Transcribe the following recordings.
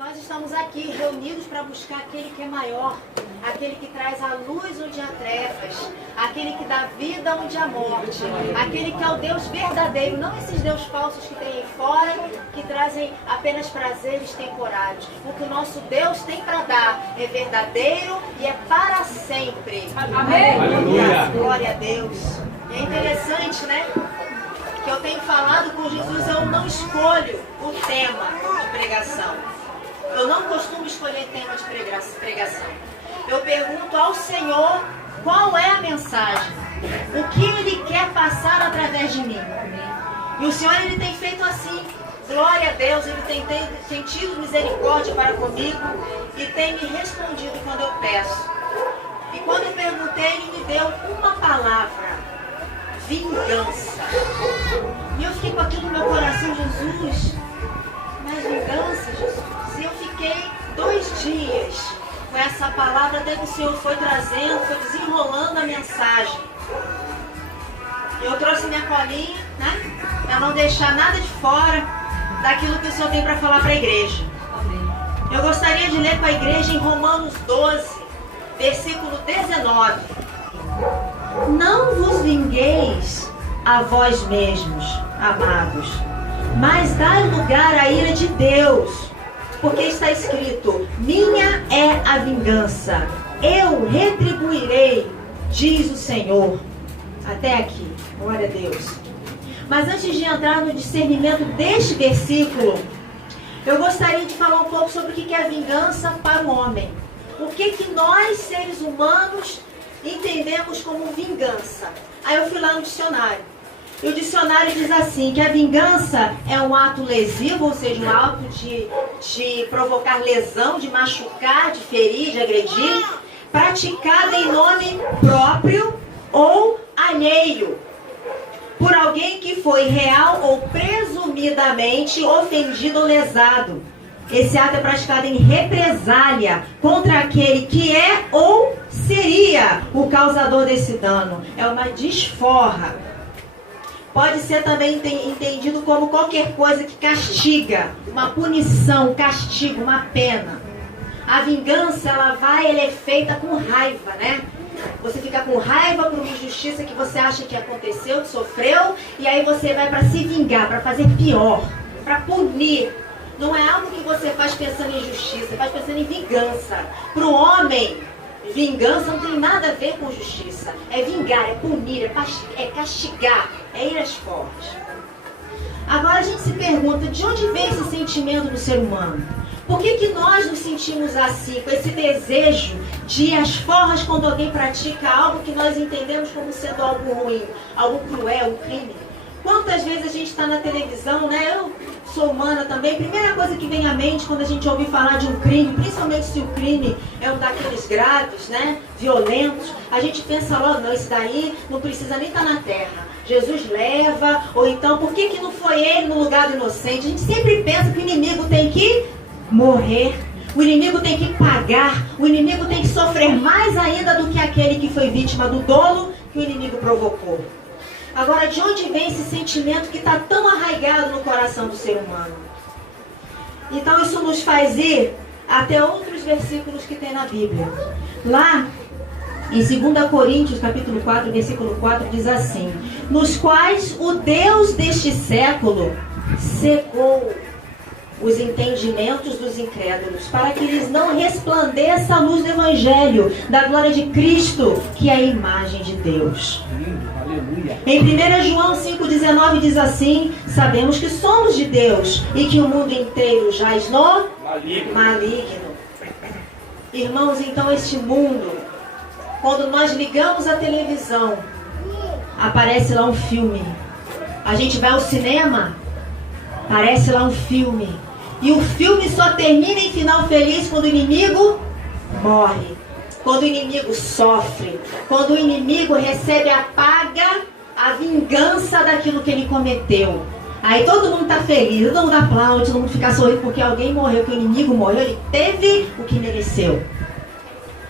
nós estamos aqui reunidos para buscar aquele que é maior, aquele que traz a luz onde há trevas, aquele que dá vida onde há morte, aquele que é o Deus verdadeiro, não esses deuses falsos que tem aí fora, que trazem apenas prazeres temporários. O que o nosso Deus tem para dar é verdadeiro e é para sempre. Amém. Aleluia. Glória a Deus. E é interessante, né? Que eu tenho falado com Jesus, eu não escolho o tema de pregação. Eu não costumo escolher tema de pregação. Eu pergunto ao Senhor qual é a mensagem, o que Ele quer passar através de mim. E o Senhor, Ele tem feito assim. Glória a Deus, Ele tem tido misericórdia para comigo e tem me respondido quando eu peço. E quando eu perguntei, Ele me deu uma palavra: vingança. E eu fiquei com aquilo no meu coração: Jesus, mas vingança, Jesus? E eu fiquei 2 dias com essa palavra, até que o Senhor foi trazendo, foi desenrolando a mensagem. Eu trouxe minha colinha, né? Para não deixar nada de fora daquilo que o Senhor tem para falar para a igreja. Eu gostaria de ler para a igreja em Romanos 12, versículo 19. Não vos vingueis a vós mesmos, amados, mas dai lugar à ira de Deus, porque está escrito: minha é a vingança, eu retribuirei, diz o Senhor. Até aqui, glória a Deus. Mas antes de entrar no discernimento deste versículo, eu gostaria de falar um pouco sobre o que é a vingança para o homem. O que nós, seres humanos, entendemos como vingança. Aí eu fui lá no dicionário. E o dicionário diz assim, que a vingança é um ato lesivo, ou seja, um ato de provocar lesão, de machucar, de ferir, de agredir, praticada em nome próprio ou alheio, por alguém que foi real ou presumidamente ofendido ou lesado. Esse ato é praticado em represália contra aquele que é ou seria o causador desse dano. É uma desforra. Pode ser também entendido como qualquer coisa que castiga, uma punição, um castigo, uma pena. A vingança, ela é feita com raiva, né? Você fica com raiva por uma injustiça que você acha que aconteceu, que sofreu, e aí você vai para se vingar, para fazer pior, para punir. Não é algo que você faz pensando em justiça, você faz pensando em vingança. Para o homem, vingança não tem nada a ver com justiça. É vingar, é punir, é castigar, é ir às fortes. Agora a gente se pergunta, de onde vem esse sentimento no ser humano? Por que nós nos sentimos assim, com esse desejo de ir às forras quando alguém pratica algo que nós entendemos como sendo algo ruim, algo cruel, um crime? Quantas vezes a gente está na televisão, né? Eu sou humana também. Primeira coisa que vem à mente quando a gente ouve falar de um crime, principalmente se o crime é um daqueles graves, né? Violentos, a gente pensa logo, não, isso daí não precisa nem estar na terra. Jesus leva, ou então, por que não foi ele no lugar do inocente? A gente sempre pensa que o inimigo tem que morrer, o inimigo tem que pagar, o inimigo tem que sofrer mais ainda do que aquele que foi vítima do dolo que o inimigo provocou. Agora, de onde vem esse sentimento que está tão arraigado no coração do ser humano? Então, isso nos faz ir até outros versículos que tem na Bíblia. Lá, em 2 Coríntios, capítulo 4, versículo 4, diz assim: nos quais o Deus deste século cegou os entendimentos dos incrédulos, para que lhes não resplandeça a luz do Evangelho, da glória de Cristo, que é a imagem de Deus. Em 1 João 5,19 diz assim: sabemos que somos de Deus e que o mundo inteiro jaz no maligno. Irmãos, então este mundo, quando nós ligamos a televisão, aparece lá um filme. A gente vai ao cinema, aparece lá um filme. E o filme só termina em final feliz quando o inimigo morre, quando o inimigo sofre, quando o inimigo recebe a paga, a vingança daquilo que ele cometeu. Aí todo mundo está feliz, todo mundo aplaude, todo mundo fica sorrindo porque alguém morreu, que o inimigo morreu, ele teve o que mereceu.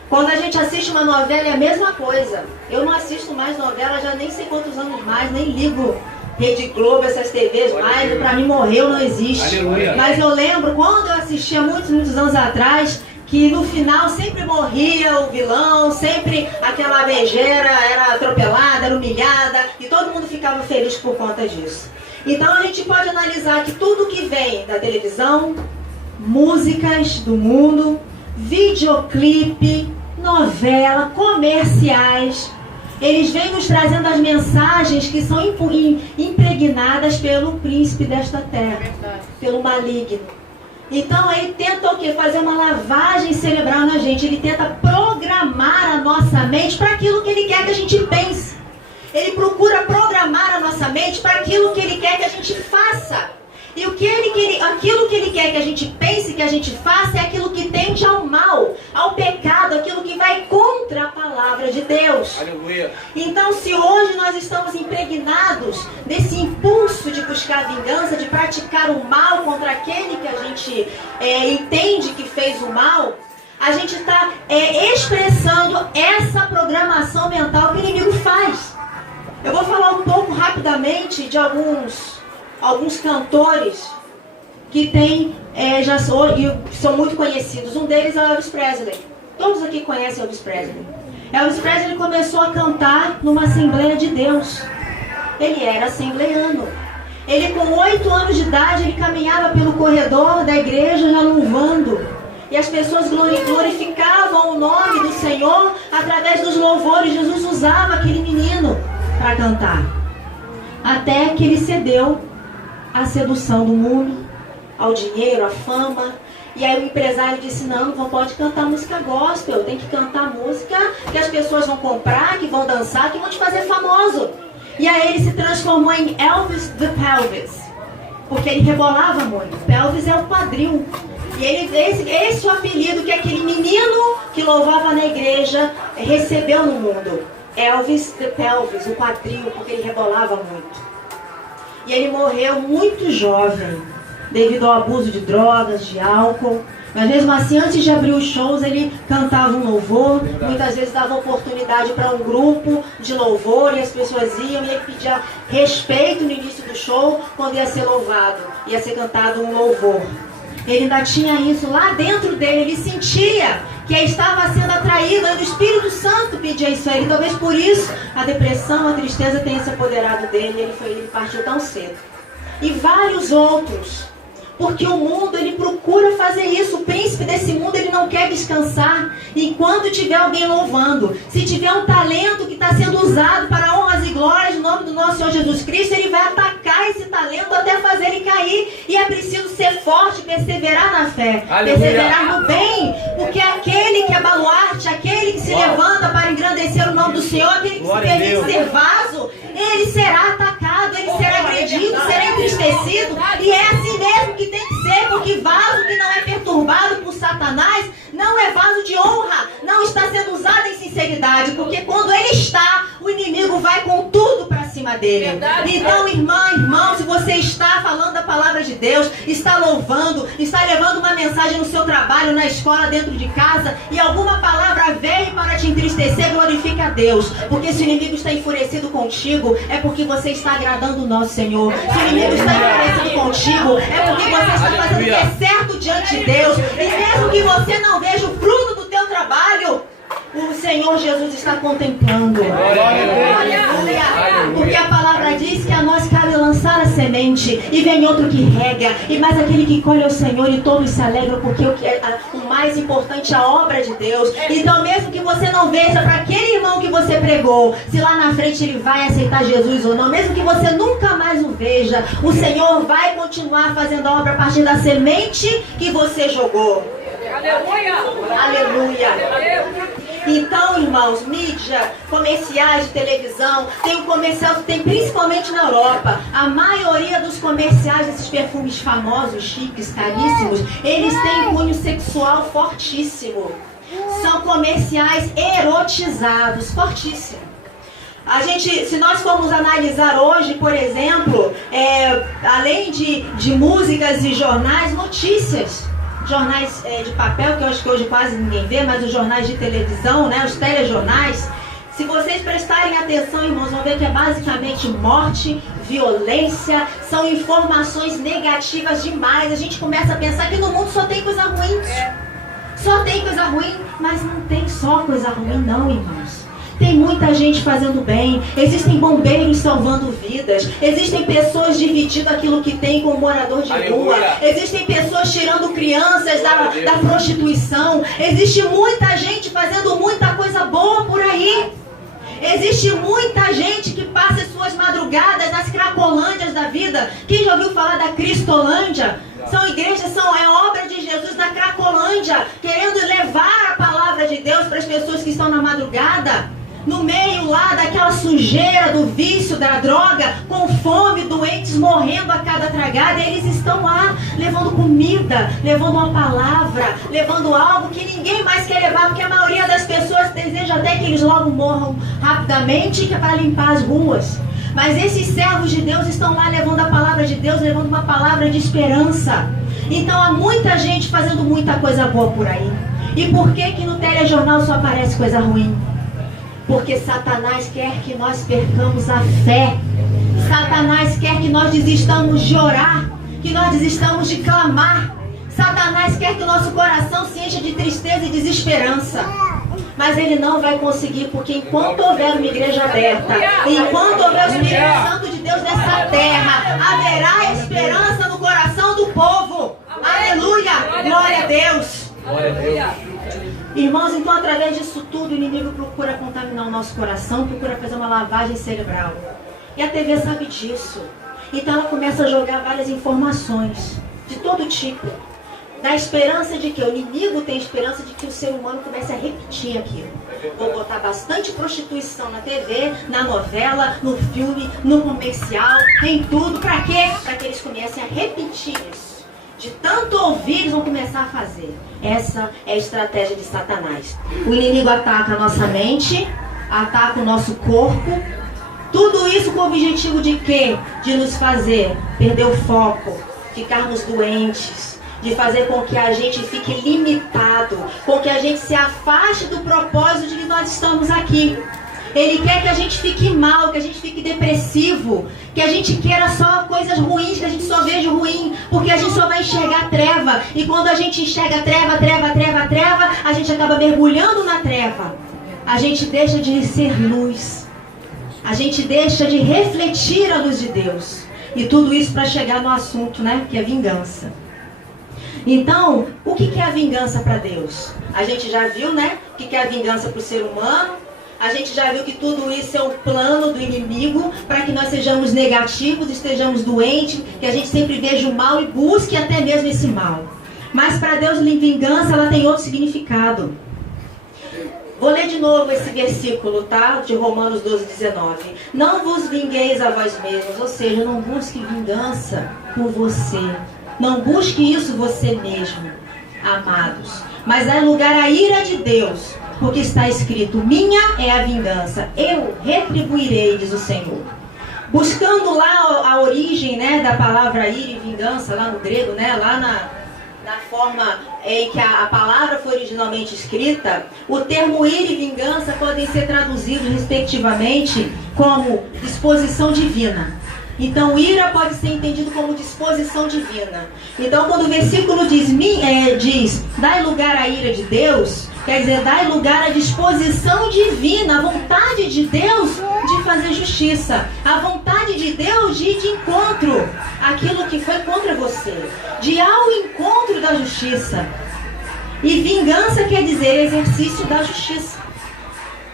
Quando a gente assiste uma novela é a mesma coisa. Eu não assisto mais novela, já nem sei quantos anos mais, nem ligo Rede Globo, essas TVs mais, pra mim morreu, não existe. Aleluia. Mas eu lembro quando eu assistia muitos anos atrás, que no final sempre morria o vilão, sempre aquela megera era atropelada, era humilhada, e todo mundo ficava feliz por conta disso. Então a gente pode analisar que tudo que vem da televisão, músicas do mundo, videoclipe, novela, comerciais, eles vêm nos trazendo as mensagens que são impregnadas pelo príncipe desta terra, pelo maligno. Então ele tenta o quê? Fazer uma lavagem cerebral na gente. Ele tenta programar a nossa mente para aquilo que ele quer que a gente pense. Ele procura programar a nossa mente para aquilo que ele quer que a gente faça. E aquilo que ele quer que a gente pense, que a gente faça, é aquilo que tende ao mal, ao pecado, aquilo que vai contra a palavra de Deus. Aleluia. Então, se hoje nós estamos impregnados desse impulso de buscar vingança, de praticar o mal contra aquele que a gente entende que fez o mal, a gente está expressando essa programação mental que o inimigo faz. Eu vou falar um pouco rapidamente de alguns cantores que têm, são muito conhecidos. Um deles é o Elvis Presley. Todos aqui conhecem Elvis Presley. Elvis Presley começou a cantar numa Assembleia de Deus. Ele era assembleiano. Ele, com 8 anos de idade, ele caminhava pelo corredor da igreja já louvando. E as pessoas glorificavam o nome do Senhor através dos louvores. Jesus usava aquele menino para cantar. Até que ele cedeu à sedução do mundo, ao dinheiro, à fama. E aí o empresário disse, não pode cantar música gospel, tem que cantar música que as pessoas vão comprar, que vão dançar, que vão te fazer famoso. E aí ele se transformou em Elvis the Pelvis, porque ele rebolava muito. Pelvis é o quadril. E esse é o apelido que aquele menino que louvava na igreja recebeu no mundo. Elvis the Pelvis, o quadril, porque ele rebolava muito. E ele morreu muito jovem, devido ao abuso de drogas, de álcool. Mas mesmo assim, antes de abrir os shows, ele cantava um louvor. Muitas vezes dava oportunidade para um grupo de louvor e as pessoas iam e ele pedia respeito no início do show, quando ia ser louvado, ia ser cantado um louvor. Ele ainda tinha isso lá dentro dele, ele sentia que estava sendo atraído, e o Espírito Santo pedia isso a ele. Talvez por isso a depressão, a tristeza tenha se apoderado dele, ele partiu tão cedo. E vários outros. Porque o mundo, ele procura fazer isso. O príncipe desse mundo, ele não quer descansar enquanto tiver alguém louvando. Se tiver um talento que está sendo usado para honras e glórias no nome do nosso Senhor Jesus Cristo, ele vai atacar esse talento até fazer ele cair. E é preciso ser forte, perseverar na fé. Aleluia. Perseverar no bem. Porque aquele que é baluarte, aquele que se levanta para engrandecer o nome do Senhor, aquele que se permite ser vaso, ele será atacado, ele será agredido, será entristecido. E é assim mesmo que tem que ser, porque vaso que não é perturbado por Satanás não é vaso de honra, não está sendo usado em sinceridade, porque quando ele está, o inimigo vai com tudo para cima dele. Verdade, então, irmão, se você está falando da palavra de Deus, está louvando, está levando uma mensagem no seu trabalho, na escola, dentro de casa, e alguma palavra veio para te entristecer, glorifica a Deus, porque se o inimigo está enfurecido contigo, é porque você está agradando o nosso Senhor. Se o inimigo está enfurecido contigo, é porque você está fazendo o que é certo diante de Deus, e mesmo que você não veja o fruto do teu trabalho, o Senhor Jesus está contemplando. Aleluia. Porque a palavra diz que a nós cabe lançar a semente, e vem outro que rega, e mais aquele que colhe é o Senhor, e todos se alegram, porque o mais importante é a obra de Deus. Então mesmo que você não veja para aquele irmão que você pregou, se lá na frente ele vai aceitar Jesus ou não, mesmo que você nunca mais o veja, o Senhor vai continuar fazendo a obra a partir da semente que você jogou. Aleluia. Aleluia. Então, irmãos, mídia, comerciais de televisão, tem principalmente na Europa, a maioria dos comerciais desses perfumes famosos, chiques, caríssimos, eles têm cunho sexual fortíssimo. São comerciais erotizados, fortíssimo. Se nós formos analisar hoje, por exemplo, além de músicas e jornais, notícias. Jornais de papel, que eu acho que hoje quase ninguém vê, mas os jornais de televisão, né, os telejornais. Se vocês prestarem atenção, irmãos, vão ver que é basicamente morte, violência, são informações negativas demais. A gente começa a pensar que no mundo só tem coisa ruim. Só tem coisa ruim, mas não tem só coisa ruim não, irmãos. Tem muita gente fazendo bem, existem bombeiros salvando vidas, existem pessoas dividindo aquilo que tem com o morador de rua, existem pessoas tirando crianças da prostituição, existe muita gente fazendo muita coisa boa por aí. Existe muita gente que passa suas madrugadas nas cracolândias da vida. Quem já ouviu falar da Cristolândia? São igrejas, é obra de Jesus na Cracolândia, querendo levar a palavra de Deus para as pessoas que estão na madrugada. No meio lá daquela sujeira do vício, da droga, com fome, doentes, morrendo a cada tragada, eles estão lá levando comida, levando uma palavra, levando algo que ninguém mais quer levar, porque a maioria das pessoas deseja até que eles logo morram rapidamente, que é para limpar as ruas. Mas esses servos de Deus estão lá levando a palavra de Deus, levando uma palavra de esperança. Então há muita gente fazendo muita coisa boa por aí. E por que no telejornal só aparece coisa ruim? Porque Satanás quer que nós percamos a fé. Satanás quer que nós desistamos de orar, que nós desistamos de clamar. Satanás quer que o nosso coração se encha de tristeza e desesperança. Mas ele não vai conseguir, porque enquanto houver uma igreja aberta, enquanto houver o Espírito Santo de Deus nessa terra, haverá esperança no coração do povo. Aleluia! Glória a Deus! Glória a Deus. Irmãos, então através disso tudo o inimigo procura contaminar o nosso coração, procura fazer uma lavagem cerebral. E a TV sabe disso. Então ela começa a jogar várias informações de todo tipo. Da esperança de que o inimigo tem esperança de que o ser humano comece a repetir aquilo. Vou botar bastante prostituição na TV, na novela, no filme, no comercial, em tudo. Para quê? Para que eles comecem a repetir isso. De tanto ouvir, eles vão começar a fazer. Essa é a estratégia de Satanás. O inimigo ataca a nossa mente, ataca o nosso corpo. Tudo isso com o objetivo de quê? De nos fazer perder o foco, ficarmos doentes, de fazer com que a gente fique limitado, com que a gente se afaste do propósito de que nós estamos aqui. Ele quer que a gente fique mal, que a gente fique depressivo, que a gente queira só coisas ruins, que a gente só veja ruim, porque a gente só vai enxergar treva. E quando a gente enxerga treva, a gente acaba mergulhando na treva. A gente deixa de ser luz. A gente deixa de refletir a luz de Deus. E tudo isso para chegar no assunto, né, que é vingança. Então, o que é a vingança para Deus? A gente já viu, né, o que é a vingança para o ser humano. A gente já viu que tudo isso é o plano do inimigo para que nós sejamos negativos, estejamos doentes, que a gente sempre veja o mal e busque até mesmo esse mal. Mas para Deus, a vingança ela tem outro significado. Vou ler de novo esse versículo, tá? De Romanos 12:19. Não vos vingueis a vós mesmos, ou seja, não busque vingança por você. Não busque isso você mesmo, amados. Mas dá lugar à ira de Deus, porque está escrito, minha é a vingança, eu retribuirei, diz o Senhor. Buscando lá a origem, né, da palavra ira e vingança, lá no grego, né, lá na forma em que a palavra foi originalmente escrita, o termo ira e vingança podem ser traduzidos respectivamente como disposição divina. Então, ira pode ser entendido como disposição divina. Então, quando o versículo diz dai lugar à ira de Deus, quer dizer, dai lugar à disposição divina, a vontade de Deus de fazer justiça, a vontade de Deus de ir de encontro àquilo que foi contra você, de ir ao encontro da justiça. E vingança quer dizer exercício da justiça.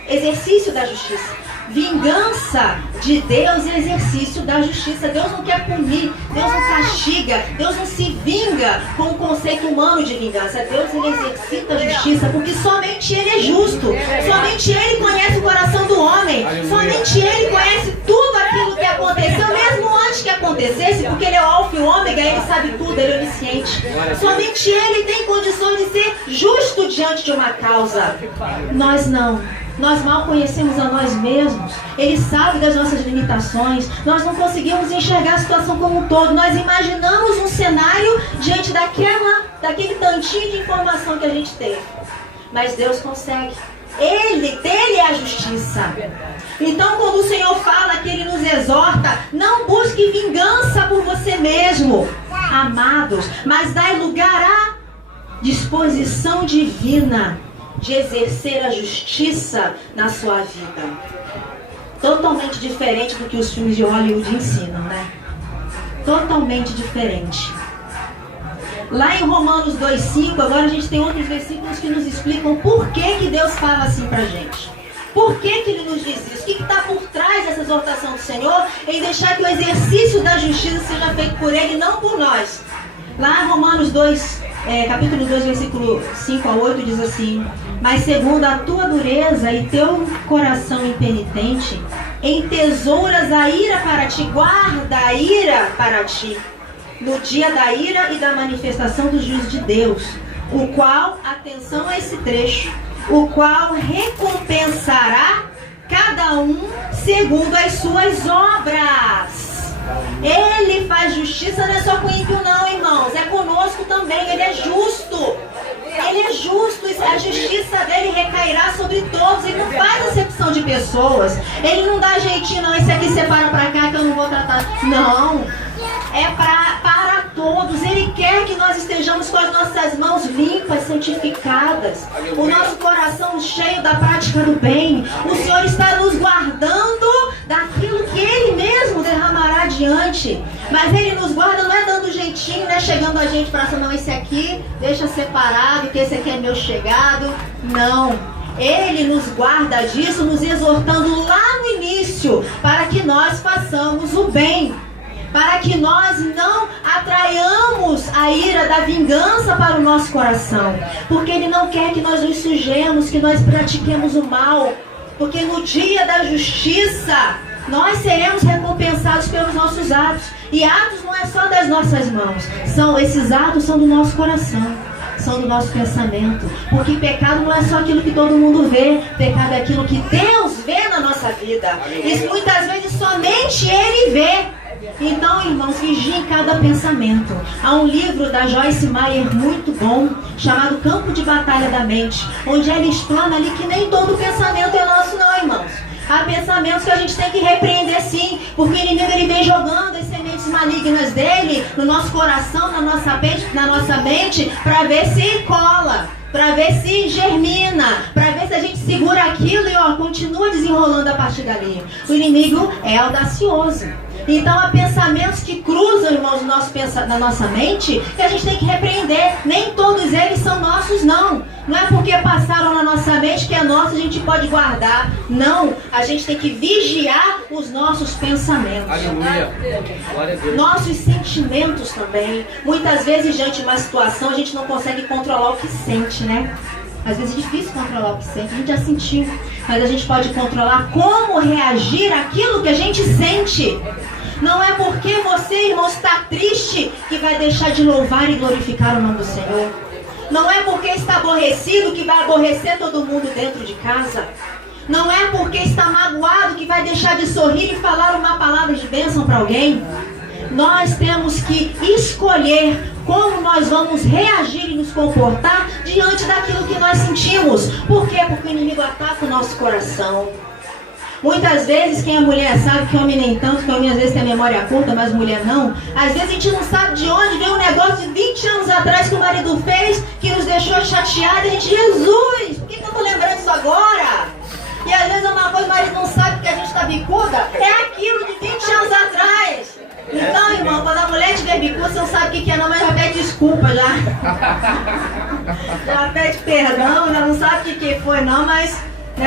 Exercício da justiça. Vingança de Deus é exercício da justiça. Deus não quer punir, Deus não castiga, Deus não se vinga com o conceito humano de vingança. Deus ele exercita a justiça porque somente Ele é justo, somente Ele conhece o coração do homem, somente Ele conhece tudo aquilo que aconteceu, mesmo antes que acontecesse, porque Ele é o alfa e o ômega, Ele sabe tudo, Ele é onisciente. Somente Ele tem condições de ser justo diante de uma causa. Nós não. Nós mal conhecemos a nós mesmos. Ele sabe das nossas limitações. Nós não conseguimos enxergar a situação como um todo. Nós imaginamos um cenário diante daquele tantinho de informação que a gente tem. Mas Deus consegue. Dele é a justiça. Então, quando o Senhor fala que Ele nos exorta, não busque vingança por você mesmo, amados, mas dai lugar à disposição divina de exercer a justiça na sua vida. Totalmente diferente do que os filmes de Hollywood ensinam, né? Totalmente diferente. Lá em Romanos 2,5, agora a gente tem outros versículos que nos explicam por que Deus fala assim pra gente. Por que Ele nos diz isso? O que está por trás dessa exortação do Senhor em deixar que o exercício da justiça seja feito por Ele e não por nós? Lá em Romanos 2, capítulo 2, versículo 5 a 8, diz assim: mas segundo a tua dureza e teu coração impenitente, entesouras a ira para ti, guarda a ira para ti, no dia da ira e da manifestação do juízo de Deus, o qual, atenção a esse trecho, o qual recompensará cada um segundo as suas obras. Ele faz justiça, não é só com o ímpio não, irmãos, é conosco também. Ele é justo. Ele é justo, a justiça dele recairá sobre todos. Ele não faz acepção de pessoas. Ele não dá jeitinho, não, esse aqui separa pra cá que eu não vou tratar. Não, é para todos. Ele quer que nós estejamos com as nossas mãos limpas, santificadas, o nosso coração cheio da prática do bem. O Senhor está nos guardando daquilo que Ele mesmo derramará adiante. Mas Ele nos guarda, não é dando jeitinho, né? Chegando a gente para não, esse aqui deixa separado, que esse aqui é meu chegado. Não. Ele nos guarda disso, nos exortando lá no início, para que nós façamos o bem, para que nós não atraiamos a ira da vingança para o nosso coração, porque Ele não quer que nós nos sujemos, que nós pratiquemos o mal, porque no dia da justiça nós seremos recompensados pelos nossos atos. E atos não é só das nossas mãos, esses atos são do nosso coração, são do nosso pensamento. Porque pecado não é só aquilo que todo mundo vê, pecado é aquilo que Deus vê na nossa vida. Isso muitas vezes somente Ele vê. Então, irmãos, vigiem cada pensamento. Há um livro da Joyce Meyer muito bom, chamado Campo de Batalha da Mente, onde ela explana ali que nem todo pensamento é nosso não, irmãos. Há pensamentos que a gente tem que repreender sim, porque o inimigo ele vem jogando as sementes malignas dele no nosso coração, na nossa mente, para ver se cola, para ver se germina, para ver se a gente segura aquilo e continua desenrolando a partir dali. O inimigo é audacioso. Então há pensamentos que cruzam, irmãos, na nossa mente, que a gente tem que repreender. Nem todos eles são nossos, não. Não é porque passaram na nossa mente que é nosso, a gente pode guardar. Não, a gente tem que vigiar os nossos pensamentos. Aleluia. Glória a Deus. Nossos sentimentos também. Muitas vezes, diante de uma situação, a gente não consegue controlar o que sente, né? Às vezes é difícil controlar o que sente, a gente já sentiu. Mas a gente pode controlar como reagir àquilo que a gente sente. Não é porque você, irmão, está triste que vai deixar de louvar e glorificar o nome do Senhor. Não é porque está aborrecido que vai aborrecer todo mundo dentro de casa. Não é porque está magoado que vai deixar de sorrir e falar uma palavra de bênção para alguém. Nós temos que escolher como nós vamos reagir e nos comportar diante daquilo que nós sentimos. Por quê? Porque o inimigo ataca o nosso coração. Muitas vezes, quem é mulher sabe, que homem nem tanto, que homem às vezes tem a memória curta, mas mulher não. Às vezes a gente não sabe de onde veio um negócio de 20 anos atrás que o marido fez, que nos deixou chateados. A gente, Jesus, por que eu tô lembrando isso agora? E às vezes é uma coisa, o marido não sabe que a gente está bicuda, é aquilo de 20 anos atrás. Então, irmão, quando a mulher tiver bicuda, você não sabe o que é não, mas já pede desculpa, já. Já pede perdão, já não sabe o que foi não, mas...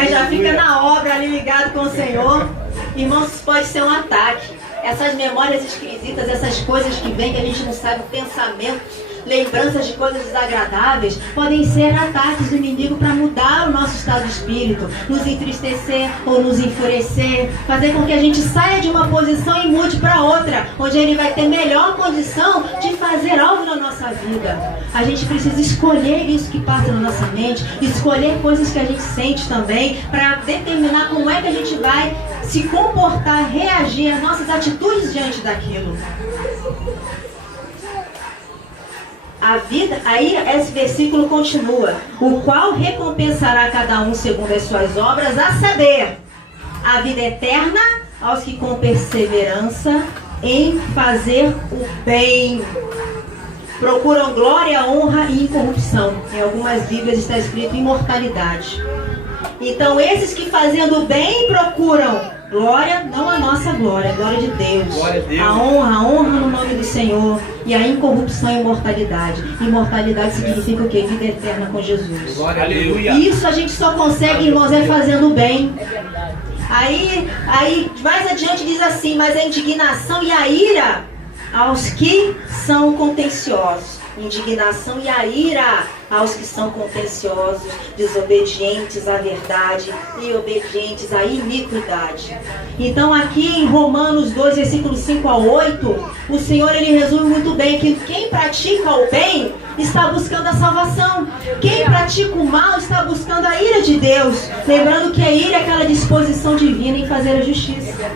já fica na obra ali ligado com o Senhor. Irmãos, isso pode ser um ataque. Essas memórias esquisitas, essas coisas que vêm que a gente não sabe, pensamentos, lembranças de coisas desagradáveis, podem ser ataques do inimigo para mudar o nosso estado de espírito, nos entristecer ou nos enfurecer, fazer com que a gente saia de uma posição e mude para outra, onde ele vai ter melhor condição de fazer algo na nossa vida. A gente precisa escolher isso que passa na nossa mente, escolher coisas que a gente sente também, para determinar como é que a gente vai se comportar, reagir, as nossas atitudes diante daquilo. a vida, aí esse versículo continua, o qual recompensará cada um segundo as suas obras, a saber, a vida eterna aos que com perseverança em fazer o bem procuram glória, honra e incorrupção. Em algumas Bíblias está escrito imortalidade. Então esses que fazendo o bem procuram glória, não a nossa glória, a glória de Deus. Glória a Deus. A honra no nome do Senhor. E a incorrupção e imortalidade. Imortalidade significa o quê? Vida eterna com Jesus. Glória a Deus. Isso a gente só consegue, irmãos, é fazendo o bem. Aí mais adiante diz assim, mas a indignação e a ira aos que são contenciosos. Indignação e a ira aos que são contenciosos, desobedientes à verdade e obedientes à iniquidade. Então aqui em Romanos 2, versículos 5 a 8, o Senhor ele resume muito bem que quem pratica o bem está buscando a salvação. Quem pratica o mal está buscando a ira de Deus. Lembrando que a ira é aquela disposição divina em fazer a justiça.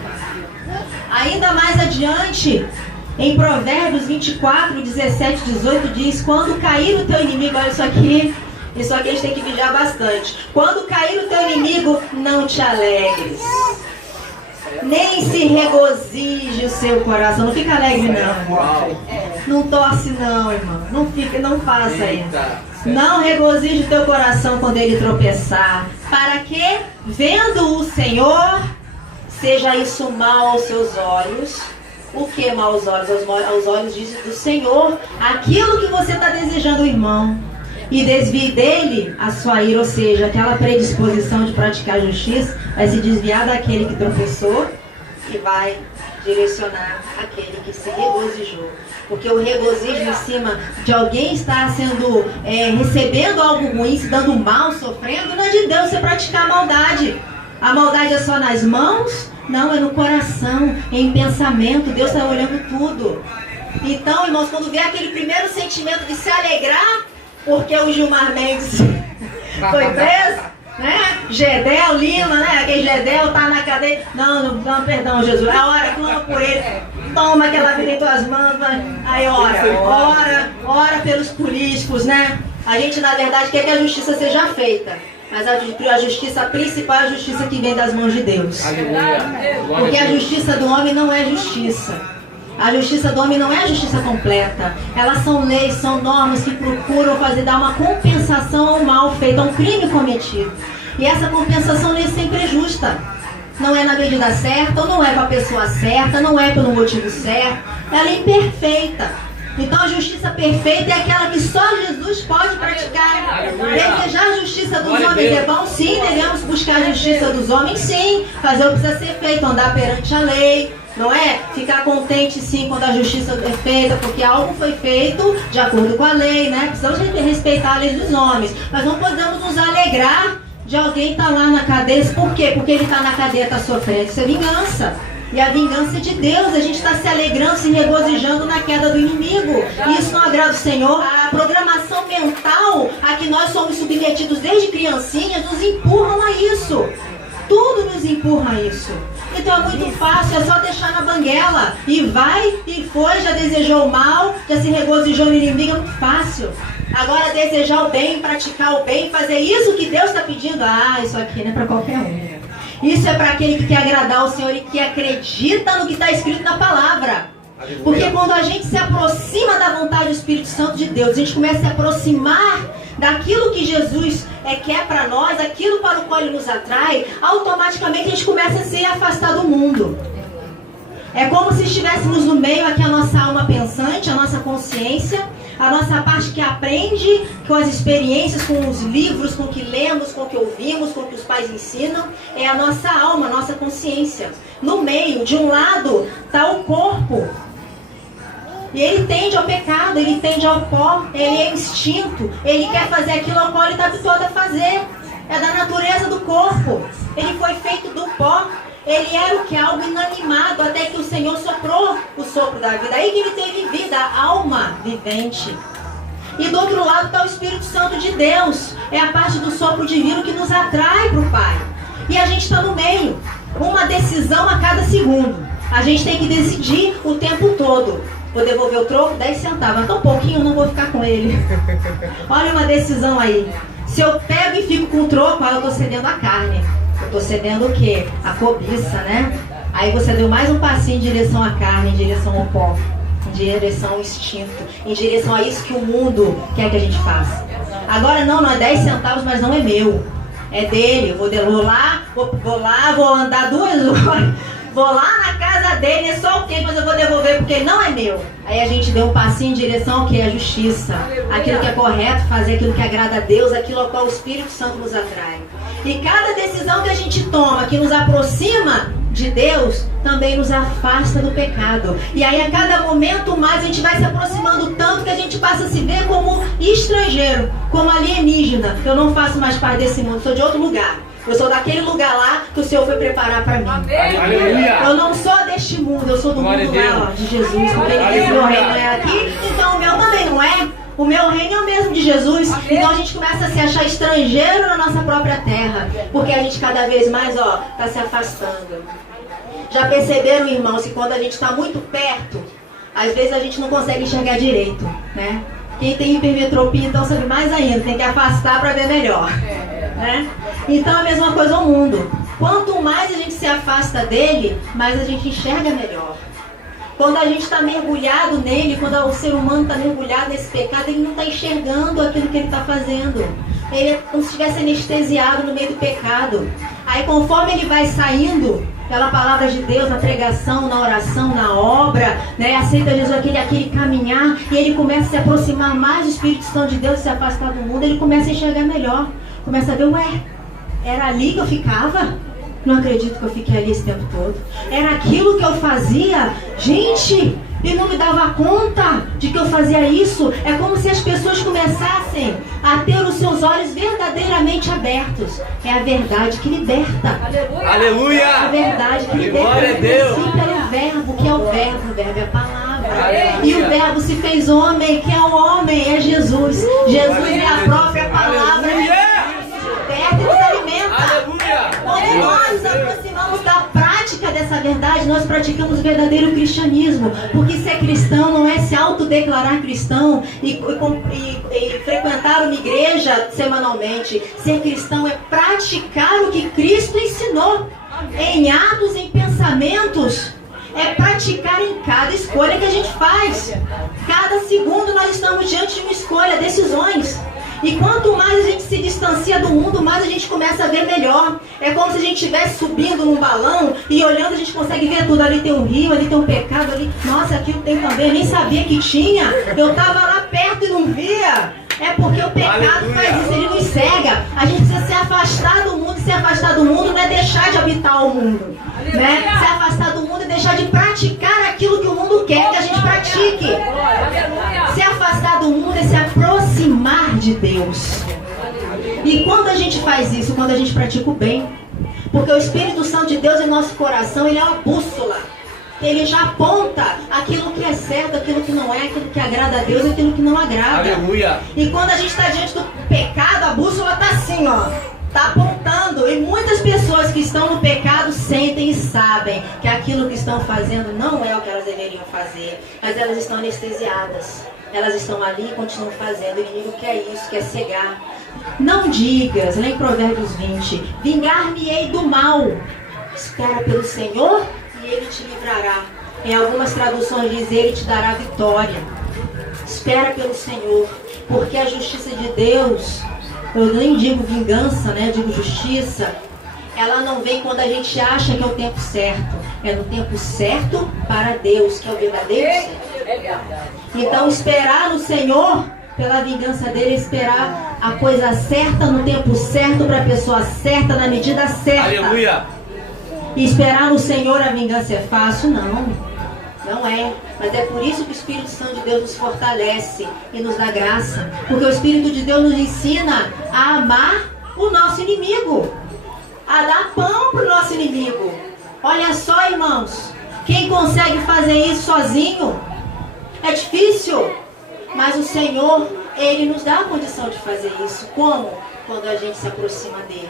Ainda mais adiante, em Provérbios 24, 17, 18 diz, quando cair o teu inimigo, olha isso aqui a gente tem que vigiar bastante. Quando cair o teu inimigo, não te alegres, nem se regozije o seu coração. Não fica alegre não. Não torce não, irmão. Não faça isso. Não regozije o teu coração quando ele tropeçar. Para que, vendo o Senhor, seja isso mal aos seus olhos. O que é mal aos olhos? Aos olhos diz do Senhor aquilo que você está desejando, irmão, e desvie dele a sua ira, ou seja, aquela predisposição de praticar justiça, vai se desviar daquele que tropeçou e vai direcionar aquele que se regozijou. Porque o regozijo em cima de alguém estar sendo, recebendo algo ruim, se dando mal, sofrendo, não é de Deus você praticar a maldade. A maldade é só nas mãos? Não, é no coração, é em pensamento. Deus está olhando tudo. Então, irmãos, quando vê aquele primeiro sentimento de se alegrar, porque o Gilmar Mendes foi preso, né? Gedel Lima, né? Aquele Gedel tá na cadeia. Não, perdão, Jesus. A hora, clama por ele. Toma aquela vida em tuas mãos. Aí ora pelos políticos, né? A gente, na verdade, quer que a justiça seja feita. Mas a justiça principal é a justiça que vem das mãos de Deus. Aleluia. Porque a justiça do homem não é justiça. A justiça do homem não é a justiça completa. Elas são leis, são normas que procuram dar uma compensação ao mal feito, a um crime cometido. E essa compensação nem sempre é justa. Não é na medida certa, ou não é para a pessoa certa, não é pelo motivo certo. Ela é imperfeita. Então a justiça perfeita é aquela que só Jesus pode praticar. Desejar a justiça dos homens é bom? Sim. Devemos buscar a justiça dos homens? Sim. Fazer o que precisa ser feito, andar perante a lei, não é? Ficar contente sim quando a justiça é feita, porque algo foi feito de acordo com a lei, né? Precisamos respeitar a lei dos homens, mas não podemos nos alegrar de alguém estar lá na cadeia. Por quê? Porque ele está na cadeia, está sofrendo. Isso é vingança. E a vingança é de Deus. A gente está se alegrando, se regozijando na queda do inimigo. E isso não agrada o Senhor. A programação mental a que nós somos submetidos desde criancinhas nos empurram a isso. Tudo nos empurra a isso. Então é muito fácil, é só deixar na banguela. E vai, e foi, já desejou o mal, já se regozijou no inimigo, é muito fácil. Agora desejar o bem, praticar o bem, fazer isso que Deus está pedindo. Isso aqui não é para qualquer um. Isso é para aquele que quer agradar o Senhor e que acredita no que está escrito na palavra. Porque quando a gente se aproxima da vontade do Espírito Santo de Deus, a gente começa a se aproximar daquilo que Jesus quer para nós, aquilo para o qual Ele nos atrai, automaticamente a gente começa a se afastar do mundo. É como se estivéssemos no meio aqui a nossa alma pensante, a nossa consciência, a nossa parte que aprende com as experiências, com os livros, com o que lemos, com o que ouvimos, com o que os pais ensinam. É a nossa alma, a nossa consciência. No meio, de um lado, está o corpo. E ele tende ao pecado, ele tende ao pó, ele é instinto, ele quer fazer aquilo ao qual ele está habituado a fazer. É da natureza do corpo. Ele foi feito do pó. Ele era o que? Algo inanimado, até que o Senhor soprou o sopro da vida. Aí que ele teve vida, a alma vivente. E do outro lado está o Espírito Santo de Deus. É a parte do sopro divino que nos atrai para o Pai. E a gente está no meio. Uma decisão a cada segundo. A gente tem que decidir o tempo todo. Vou devolver o troco, 10 centavos. Tão pouquinho, eu não vou ficar com ele. Olha uma decisão aí. Se eu pego e fico com o troco, aí eu tô cedendo a carne. Eu tô cedendo o quê? A cobiça, né? Aí você deu mais um passinho em direção à carne, em direção ao pó, em direção ao instinto, em direção a isso que o mundo quer que a gente faça. Agora não é 10 centavos, mas não é meu. É dele. Eu vou lá, vou andar 2 horas. Vou lá na casa dele, é só o quê? Mas eu vou devolver porque ele não é meu. Aí a gente deu um passinho em direção ao que? A justiça. Aquilo que é correto, fazer aquilo que agrada a Deus, aquilo ao qual o Espírito Santo nos atrai. E cada decisão que a gente toma, que nos aproxima de Deus, também nos afasta do pecado. E aí a cada momento mais a gente vai se aproximando tanto que a gente passa a se ver como estrangeiro, como alienígena. Eu não faço mais parte desse mundo, sou de outro lugar. Eu sou daquele lugar lá que o Senhor foi preparar para mim. Aleluia. Eu não sou deste mundo, eu sou do mundo lá, ó, de Jesus. Porque ele disse que meu reino não é aqui, então o meu também não é. O meu reino é o mesmo de Jesus. Então a gente começa a se achar estrangeiro na nossa própria terra. Porque a gente cada vez mais, está se afastando. Já perceberam, irmãos, que quando a gente está muito perto, às vezes a gente não consegue enxergar direito, né? Quem tem hipermetropia, então sabe mais ainda, tem que afastar para ver melhor. Né? Então a mesma coisa ao mundo. Quanto mais a gente se afasta dele, mais a gente enxerga melhor. Quando a gente está mergulhado nele, quando o ser humano está mergulhado nesse pecado, ele não está enxergando aquilo que ele está fazendo. Ele é como se estivesse anestesiado no meio do pecado. Aí conforme ele vai saindo pela palavra de Deus, na pregação, na oração, na obra, né? Aceita Jesus, aquele caminhar, e ele começa a se aproximar mais do Espírito Santo de Deus, se afastar do mundo, ele começa a enxergar melhor. Começa a ver, era ali que eu ficava? Não acredito que eu fiquei ali esse tempo todo. Era aquilo que eu fazia? Gente, eu não me dava conta de que eu fazia isso. É como se as pessoas começassem a ter os seus olhos verdadeiramente abertos. É a verdade que liberta. Aleluia! A verdade que liberta. Glória a Deus! Sim, pelo verbo, que é o verbo é a palavra. Aleluia. E o verbo se fez homem, que é o homem, é Jesus. Jesus é a própria palavra. Liberta e nos alimenta. Aleluia! Quando nós nos aproximamos da prática dessa verdade, nós praticamos o verdadeiro cristianismo. Porque ser cristão não é se autodeclarar cristão e frequentar uma igreja semanalmente. Ser cristão é praticar o que Cristo ensinou. Em atos, em pensamentos. É praticar em cada escolha que a gente faz. Cada segundo nós estamos diante de uma escolha, decisões. E quanto mais a gente se distancia do mundo, mais a gente começa a ver melhor. É como se a gente estivesse subindo num balão e olhando a gente consegue ver tudo. Ali tem um rio, ali tem um pecado, ali... Nossa, aquilo tem também, eu nem sabia que tinha. Eu estava lá perto e não via. É porque o pecado faz isso, ele nos cega. A gente precisa se afastar do mundo. E se afastar do mundo não é deixar de habitar o mundo, né? Se afastar do mundo é deixar de praticar aquilo que o mundo quer que a gente pratique. Se afastar do mundo é se aproximar de Deus. E quando a gente faz isso? Quando a gente pratica o bem. Porque o Espírito Santo de Deus em nosso coração, ele é uma bússola. Ele já aponta aquilo que é certo, aquilo que não é, aquilo que agrada a Deus e aquilo que não agrada. Aleluia. E quando a gente está diante do pecado, a bússola está assim, está apontando. E muitas pessoas que estão no pecado sentem e sabem que aquilo que estão fazendo não é o que elas deveriam fazer. Mas elas estão anestesiadas. Elas estão ali e continuam fazendo. O inimigo quer isso, quer cegar. Não digas, lá em Provérbios 20, vingar-me-ei do mal. Espera pelo Senhor e Ele te livrará. Em algumas traduções diz, Ele te dará vitória. Espera pelo Senhor, porque a justiça de Deus, eu nem digo vingança, né? Eu digo justiça. Ela não vem quando a gente acha que é o tempo certo. É no tempo certo para Deus, que é o verdadeiro certo. Então esperar no Senhor, pela vingança dele, esperar a coisa certa no tempo certo, para a pessoa certa, na medida certa. Aleluia! E esperar no Senhor a vingança é fácil? Não, não é. Mas é por isso que o Espírito Santo de Deus nos fortalece e nos dá graça. Porque o Espírito de Deus nos ensina a amar o nosso inimigo, a dar pão para o nosso inimigo. Olha só, irmãos, quem consegue fazer isso sozinho? É difícil, mas o Senhor, Ele nos dá a condição de fazer isso. Como? Quando a gente se aproxima dEle.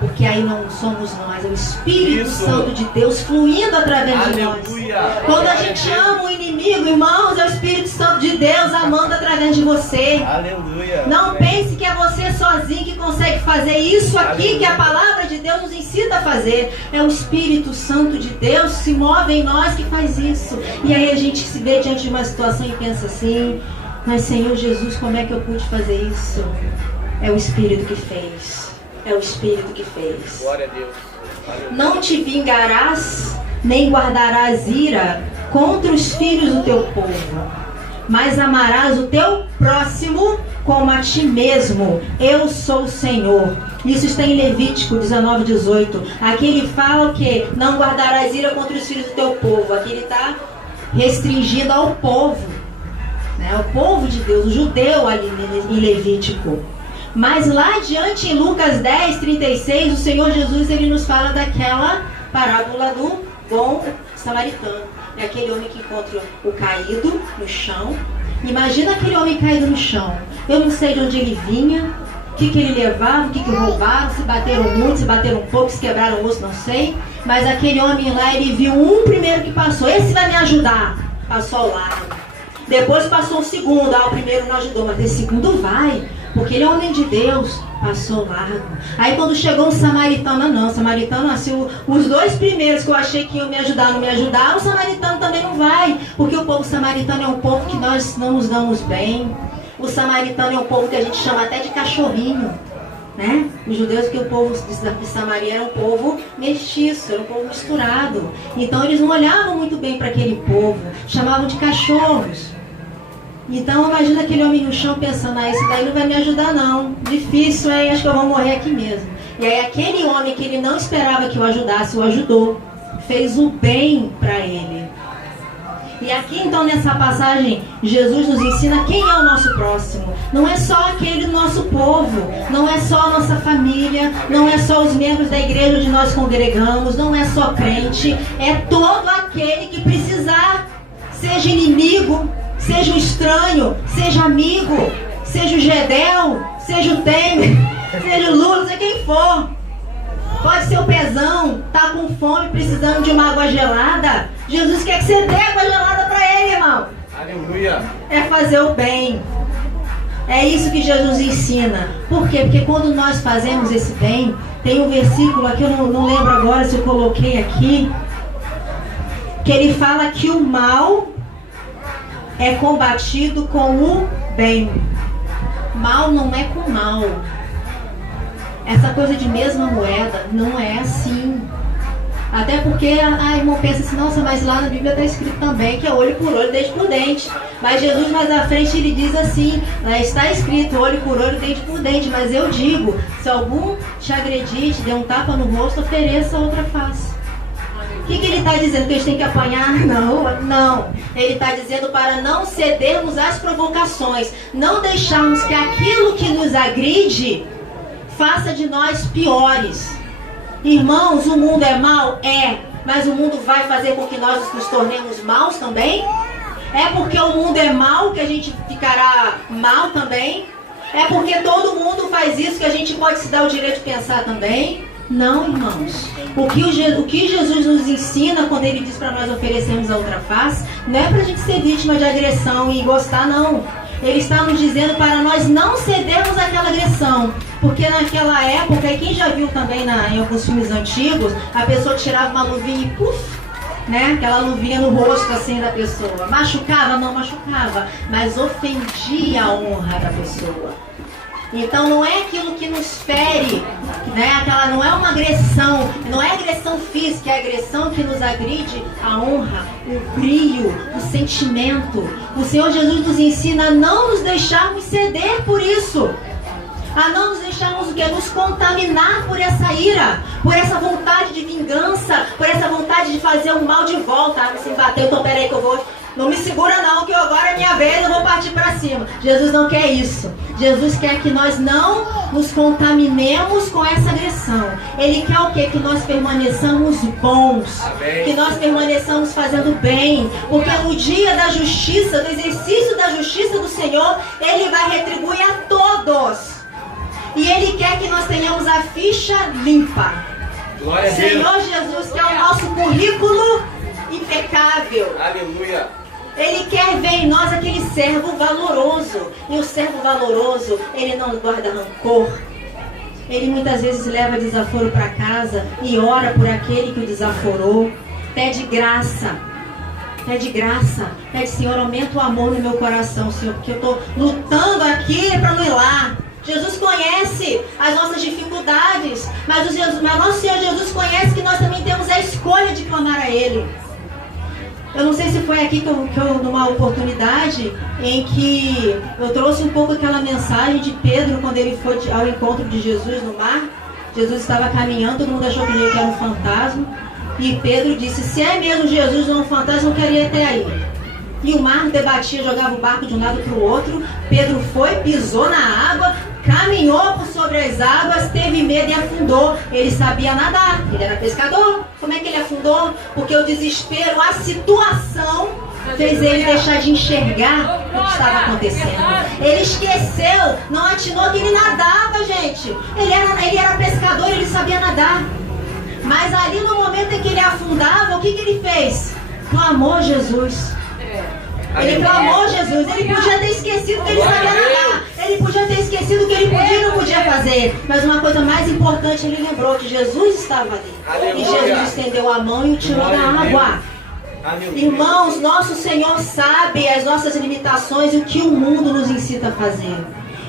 Porque aí não somos nós, é o Espírito Isso. Santo de Deus fluindo através de nós. Aleluia. Quando a gente ama o inimigo, irmãos, é o Espírito Santo de Deus amando através de você. Aleluia. Não pense que é você sozinho que consegue fazer isso aqui, Aleluia. que a palavra de Deus nos ensina a fazer. É o Espírito Santo de Deus que se move em nós que faz isso. E aí a gente se vê diante de uma situação e pensa assim: mas Senhor Jesus, como é que eu pude fazer isso? É o Espírito que fez. É o Espírito que fez. Glória a Deus. Aleluia. Não te vingarás, nem guardarás ira contra os filhos do teu povo, mas amarás o teu próximo como a ti mesmo. Eu sou o Senhor. Isso está em Levítico 19:18. Aqui ele fala o quê? Não guardarás ira contra os filhos do teu povo. Aqui ele está restringindo ao povo, né? O povo de Deus, o judeu ali em Levítico. Mas lá adiante em Lucas 10:36, o Senhor Jesus ele nos fala daquela parábola do bom samaritano. É aquele homem que encontra o caído no chão. Imagina aquele homem caído no chão. Eu não sei de onde ele vinha, o que ele levava, o que roubaram, se bateram muito, se bateram pouco, se quebraram o osso, não sei. Mas aquele homem lá, ele viu um primeiro que passou. Esse vai me ajudar. Passou ao lado. Depois passou o segundo. O primeiro não ajudou, mas esse segundo vai. Porque ele é homem de Deus, passou largo. Aí quando chegou um samaritano, não, samaritano assim, os dois primeiros que eu achei que iam me ajudar, não me ajudaram, o samaritano também não vai. Porque o povo samaritano é um povo que nós não nos damos bem. O samaritano é um povo que a gente chama até de cachorrinho, né? Os judeus, que o povo de Samaria era um povo mestiço, era um povo misturado. Então eles não olhavam muito bem para aquele povo, chamavam de cachorros. Então imagina aquele homem no chão pensando: esse daí não vai me ajudar não, difícil, hein? Acho que eu vou morrer aqui mesmo. E aí aquele homem que ele não esperava que o ajudasse, o ajudou, fez o bem para ele. E aqui então nessa passagem, Jesus nos ensina quem é o nosso próximo. Não é só aquele do nosso povo, não é só a nossa família, não é só os membros da igreja onde nós congregamos, não é só crente, é todo aquele que precisar, seja inimigo, seja um estranho, seja amigo, seja o Gedel, seja o Temer, seja o Lula, seja quem for. Pode ser o pezão, tá com fome, precisando de uma água gelada. Jesus quer que você dê água gelada para ele, irmão. Aleluia. É fazer o bem. É isso que Jesus ensina. Por quê? Porque quando nós fazemos esse bem, tem um versículo aqui, eu não lembro agora se eu coloquei aqui, que ele fala que o mal é combatido com o bem. Mal não é com mal. Essa coisa de mesma moeda não é assim. Até porque a irmã pensa assim: nossa, mas lá na Bíblia está escrito também que é olho por olho, dente por dente. Mas Jesus mais à frente ele diz assim: lá está escrito olho por olho, dente por dente. Mas eu digo, se algum te agredir, te der um tapa no rosto, ofereça outra face. O que ele está dizendo? Que eles têm que apanhar? Não. Ele está dizendo para não cedermos às provocações. Não deixarmos que aquilo que nos agride faça de nós piores. Irmãos, o mundo é mau? É. Mas o mundo vai fazer com que nós nos tornemos maus também? É porque o mundo é mau que a gente ficará mal também? É porque todo mundo faz isso que a gente pode se dar o direito de pensar também? Não, irmãos. O que Jesus nos ensina quando ele diz para nós oferecermos a outra face, não é para a gente ser vítima de agressão e gostar, não. Ele está nos dizendo para nós não cedermos àquela agressão. Porque naquela época, e quem já viu também em alguns filmes antigos, a pessoa tirava uma luvinha e puf, né? Aquela luvinha no rosto assim da pessoa. Machucava? Não machucava, mas ofendia a honra da pessoa. Então não é aquilo que nos fere, né? Aquela não é uma agressão, não é agressão física, é agressão que nos agride a honra, o brio, o sentimento. O Senhor Jesus nos ensina a não nos deixarmos ceder por isso, a não nos deixarmos o quê? Nos contaminar por essa ira, por essa vontade de vingança, por essa vontade de fazer o mal de volta. Ah, você me bateu, então peraí que eu vou... Não me segura não, que agora é minha vez, eu vou partir para cima. Jesus não quer isso. Jesus quer que nós não nos contaminemos com essa agressão. Ele quer o quê? Que nós permaneçamos bons. Amém. Que nós permaneçamos fazendo bem. Porque no dia da justiça, do exercício da justiça do Senhor, Ele vai retribuir a todos. E Ele quer que nós tenhamos a ficha limpa. Glória a Deus. Senhor Jesus quer o nosso currículo impecável. Aleluia. Ele quer ver em nós aquele servo valoroso. E o servo valoroso, ele não guarda rancor. Ele muitas vezes leva desaforo para casa e ora por aquele que o desaforou. Pede graça. Pede graça. Pede, Senhor, aumenta o amor no meu coração, Senhor, porque eu estou lutando aqui para não ir lá. Jesus conhece as nossas dificuldades, mas nosso Senhor Jesus conhece que nós também temos a escolha de clamar a Ele. Eu não sei se foi aqui que eu numa oportunidade em que eu trouxe um pouco aquela mensagem de Pedro quando ele foi ao encontro de Jesus no mar. Jesus estava caminhando, todo mundo achou que ele era um fantasma. E Pedro disse, se é mesmo Jesus ou um fantasma, eu queria ir até aí. E o mar debatia, jogava o barco de um lado para o outro. Pedro foi, pisou na água, caminhou por sobre as águas, teve medo e afundou. Ele sabia nadar, ele era pescador. Como é que ele afundou? Porque o desespero, a situação fez ele deixar de enxergar o que estava acontecendo. Ele esqueceu, não atinou que ele nadava, gente. Ele era pescador, ele sabia nadar. Mas ali no momento em que ele afundava, o que ele fez? Clamou a Jesus. Ele clamou a Jesus. Ele podia ter esquecido que ele sabia nadar. Ele podia ter esquecido que ele podia e não podia fazer. Mas uma coisa mais importante, ele lembrou que Jesus estava ali. E Jesus estendeu a mão e o tirou da água. Irmãos, nosso Senhor sabe as nossas limitações e o que o mundo nos incita a fazer.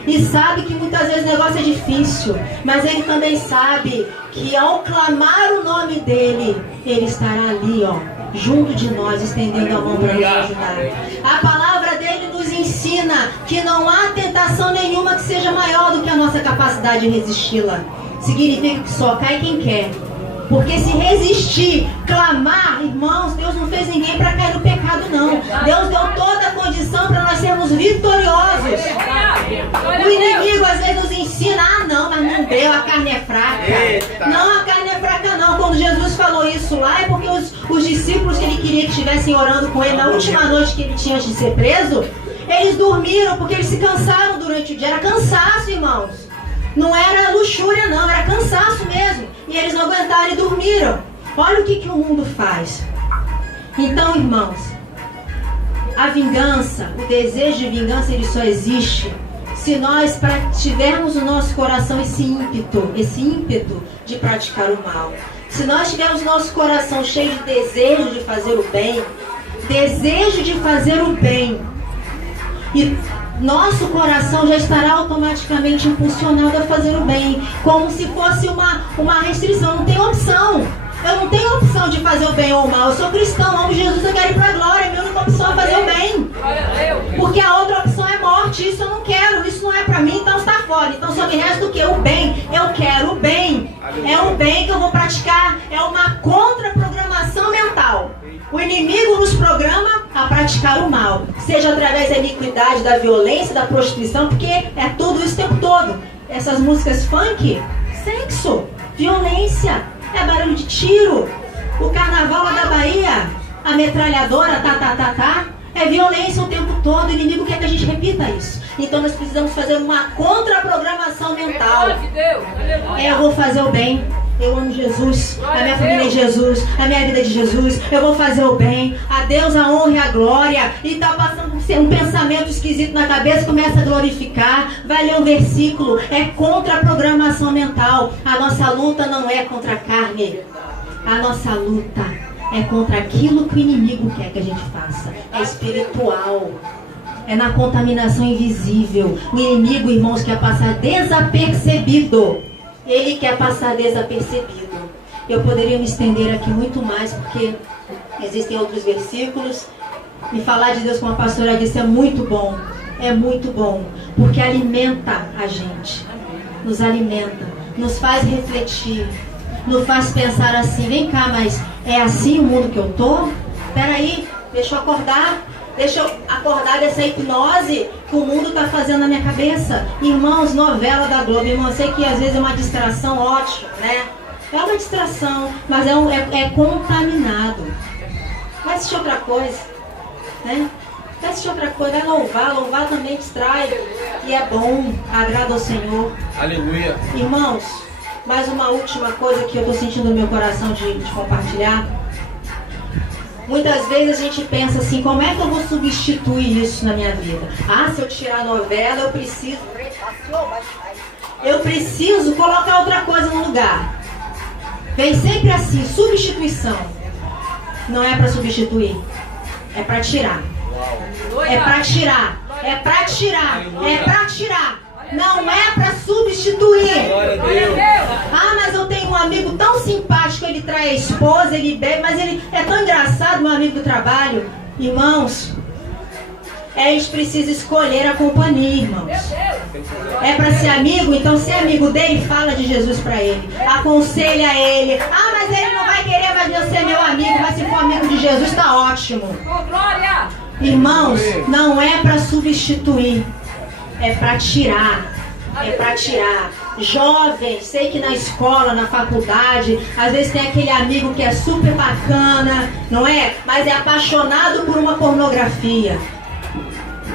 E sabe que muitas vezes o negócio é difícil, mas Ele também sabe que ao clamar o nome dEle, Ele estará ali, ó, junto de nós, estendendo a mão para nos ajudar. A palavra dEle nos ensina que não há tentação nenhuma que seja maior do que a nossa capacidade de resisti-la. Significa que só cai quem quer. Porque se resistir, clamar, irmãos, Deus não fez ninguém para cair no pecado, não. Deus deu toda a condição para nós sermos vitoriosos. O inimigo às vezes nos ensina, não, mas não deu, a carne é fraca. Não, a carne é fraca não. Quando Jesus falou isso lá, é porque os discípulos que ele queria que estivessem orando com ele na última noite que ele tinha antes de ser preso, eles dormiram porque eles se cansaram durante o dia. Era cansaço, irmãos. Não era luxúria não, era cansaço mesmo. E eles não aguentaram e dormiram. Olha o que o mundo faz. Então, irmãos, a vingança, o desejo de vingança, ele só existe se nós tivermos no nosso coração esse ímpeto de praticar o mal. Se nós tivermos nosso coração cheio de desejo de fazer o bem, e nosso coração já estará automaticamente impulsionado a fazer o bem, como se fosse uma restrição. Não tem opção. Eu não tenho opção de fazer o bem ou o mal. Eu sou cristão, amo Jesus, eu quero ir para a glória. A minha única opção é fazer o bem. Porque a outra opção é morte. Isso eu não quero, isso não é para mim, então está fora. Então só me resta o quê? O bem. Eu quero o bem. É o bem que eu vou praticar. É uma contraprogramação mental. O inimigo nos programa a praticar o mal, seja através da iniquidade, da violência, da prostituição, porque é tudo isso o tempo todo. Essas músicas funk, sexo, violência, é barulho de tiro. O carnaval lá da Bahia, a metralhadora, é violência o tempo todo. O inimigo quer que a gente repita isso. Então nós precisamos fazer uma contraprogramação mental. Eu vou fazer o bem. Eu amo Jesus, a minha família é Jesus, a minha vida é de Jesus, eu vou fazer o bem, a Deus a honra e a glória. E está passando um pensamento esquisito na cabeça, começa a glorificar, vai ler um versículo, é contra a programação mental. A nossa luta não é contra a carne, a nossa luta é contra aquilo que o inimigo quer que a gente faça, é espiritual. É na contaminação invisível. O inimigo, irmãos, quer passar desapercebido. Ele quer passar desapercebido. Eu poderia me estender aqui muito mais, porque existem outros versículos. E falar de Deus, como a pastora disse, é muito bom. É muito bom. Porque alimenta a gente. Nos alimenta. Nos faz refletir. Nos faz pensar assim, vem cá, mas é assim o mundo que eu tô? Peraí, deixa eu acordar. Deixa eu acordar dessa hipnose que o mundo está fazendo na minha cabeça. Irmãos, novela da Globo. Irmão, eu sei que às vezes é uma distração ótima, né? É uma distração, mas é contaminado. Vai assistir outra coisa, né? vai assistir outra coisa, vai louvar. Louvar também distrai e é bom, agrada ao Senhor. Aleluia. Irmãos, mais uma última coisa que eu estou sentindo no meu coração de compartilhar. Muitas vezes a gente pensa assim, como é que eu vou substituir isso na minha vida? Ah, se eu tirar a novela, eu preciso colocar outra coisa no lugar. Vem sempre assim, substituição. Não é para substituir, é para tirar. É para tirar, é para tirar, é para tirar. Não é para substituir. Ah, mas eu tenho um amigo tão simpático, ele trai a esposa, ele bebe, mas ele é tão engraçado, meu amigo do trabalho. Irmãos, a gente precisa escolher a companhia, irmãos. É para ser amigo? Então ser amigo dele, fala de Jesus para ele. Aconselha ele. Ah, mas ele não vai querer mais ser meu amigo, mas se for amigo de Jesus, tá ótimo. Irmãos, não é para substituir. É para tirar, é para tirar. Jovens, sei que na escola, na faculdade, às vezes tem aquele amigo que é super bacana, não é? Mas é apaixonado por uma pornografia.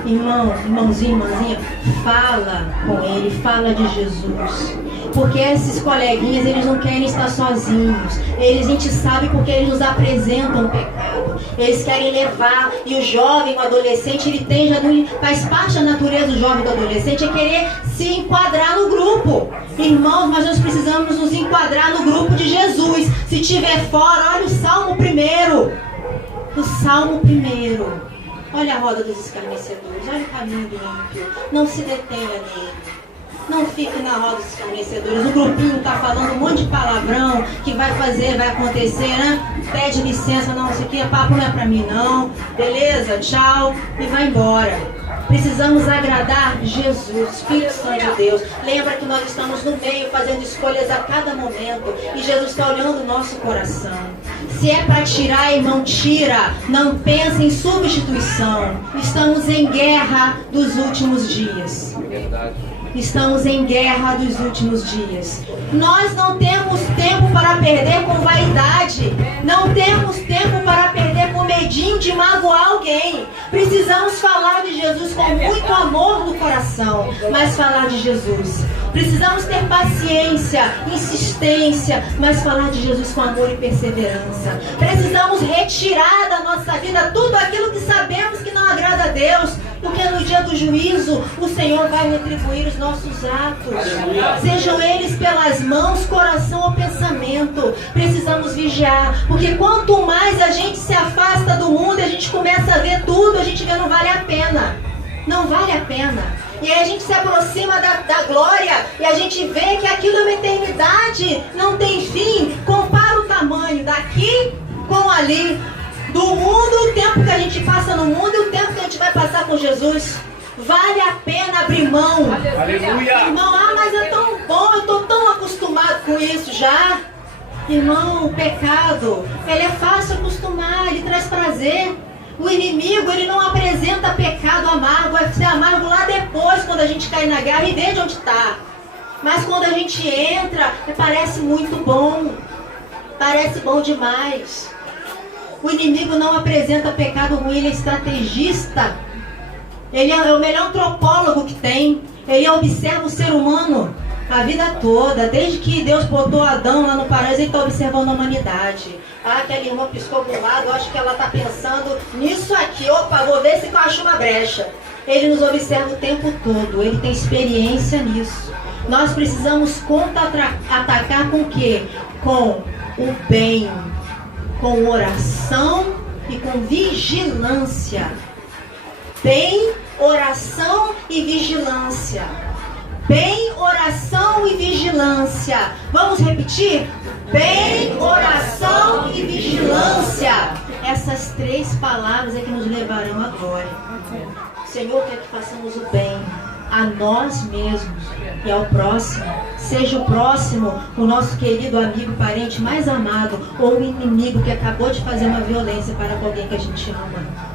Irmão, irmãozinho, irmãzinha, fala com ele, fala de Jesus. Porque esses coleguinhas, eles não querem estar sozinhos. Eles, a gente sabe porque eles nos apresentam o pecado. Eles querem levar. E o jovem, o adolescente, ele tem, já faz parte da natureza do jovem e do adolescente, é querer se enquadrar no grupo. Irmãos, mas nós precisamos nos enquadrar no grupo de Jesus. Se tiver fora, olha o Salmo 1. O Salmo 1. Olha a roda dos escarnecedores, olha o caminho do ímpio. Não se detenha nele. Não fique na roda dos escarnecedores. O grupinho está falando um monte de palavrão que vai fazer, vai acontecer, né? Pede licença, não, isso aqui é papo, não é pra mim não. Beleza, tchau, e vai embora. Precisamos agradar Jesus, Espírito Santo de Deus. Lembra que nós estamos no meio fazendo escolhas a cada momento. E Jesus está olhando o nosso coração. Se é para tirar, irmão, tira. Não pense em substituição. Estamos em guerra dos últimos dias. Estamos em guerra dos últimos dias. Nós não temos tempo para perder com vaidade. Não temos tempo para perder com medinho de magoar alguém. Precisamos falar de Jesus com muito amor no coração, mas falar de Jesus. Precisamos ter paciência, insistência, mas falar de Jesus com amor e perseverança. Precisamos retirar da nossa vida tudo aquilo que sabemos que não agrada a Deus, porque no dia do juízo o Senhor vai retribuir os nossos atos. Sejam eles pelas mãos, coração ou pensamento. Precisamos vigiar, porque quanto mais a gente se afasta do mundo, a gente começa a ver tudo, a gente vê não vale a pena. Não vale a pena. E aí a gente se aproxima da glória e a gente vê que aquilo é uma eternidade, não tem fim. Compara o tamanho daqui com ali. Do mundo, o tempo que a gente passa no mundo e o tempo que a gente vai passar com Jesus. Vale a pena abrir mão. Aleluia. Irmão, mas é tão bom, eu estou tão acostumado com isso já. Irmão, o pecado, ele é fácil acostumar, ele traz prazer. O inimigo, ele não apresenta pecado amargo, vai ser amargo lá depois, quando a gente cai na guerra e vê de onde está. Mas quando a gente entra, parece muito bom. Parece bom demais. O inimigo não apresenta pecado ruim, ele é estrategista. Ele é o melhor antropólogo que tem. Ele observa o ser humano a vida toda. Desde que Deus botou Adão lá no paraíso, ele está observando a humanidade. Ah, aquela irmã piscou do lado, eu acho que ela está pensando nisso aqui. Opa, vou ver se eu acho uma brecha. Ele nos observa o tempo todo, ele tem experiência nisso. Nós precisamos contra-atacar com o quê? Com o bem, com oração e com vigilância. Bem, oração e vigilância. Bem, oração e vigilância. Vamos repetir? Bem, oração e vigilância. Essas 3 palavras é que nos levarão à glória. O Senhor quer que façamos o bem a nós mesmos e ao próximo. Seja o próximo o nosso querido amigo, parente mais amado, ou o inimigo que acabou de fazer uma violência para com alguém que a gente ama.